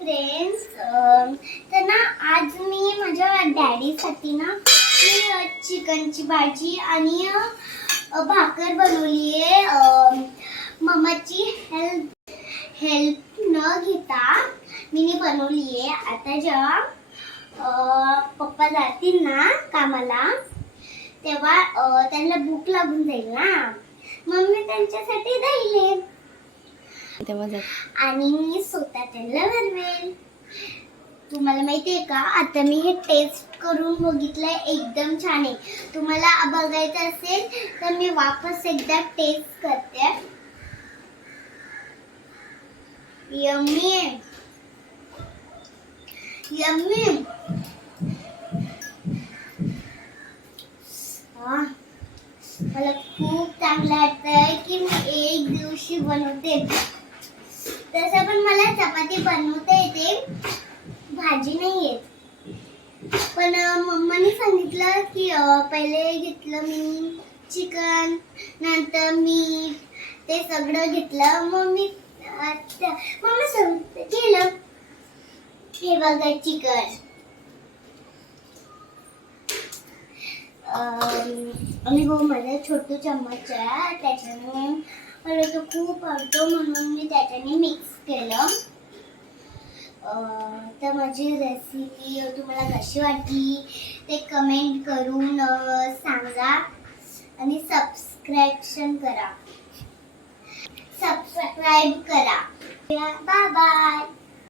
Friends, तर ना आज मी माझ्या डॅडीसाठी ना चिकनची भाजी आणि भाकर बनवली आहे. मम्माची हेल्प न घेता मी बनवली आहे. आता जेव्हा पप्पा जातील ना कामाला तेव्हा त्यांना भूक लागून जाईल ना, मग मी त्यांच्यासाठी राहिले आणि मी स्वतः त्यांना बनवेल. तुम्हाला माहिती आहे का, आता मी हे टेस्ट करून बघितलंय, एकदम छान आहे. तुम्हाला बघायचं असेल तर मी वापस एकदा टेस्ट करते. यम्मी आहे, यम्मी. मला खूप चांगलं वाटतंय की मी एक दिवशी बनवते. तसं पण मला चपाती बनवता येते, भाजी नाही येत. पण मम्माने सांगितलं की पहिले घेतलं मी चिकन, नंतर मीठ, ते सगळं घेतलं. मग मी केलं. हे बघा चिकन आणि हो माझा छोटू चम्मच आहे, त्याच्याने मला तो खूप आवडतो म्हणून मी त्याच्याने मिक्स केलं. तर माझी रेसिपी तुम्हाला कशी वाटली ते कमेंट करून सांगा आणि सबस्क्राईब करा. Bye bye.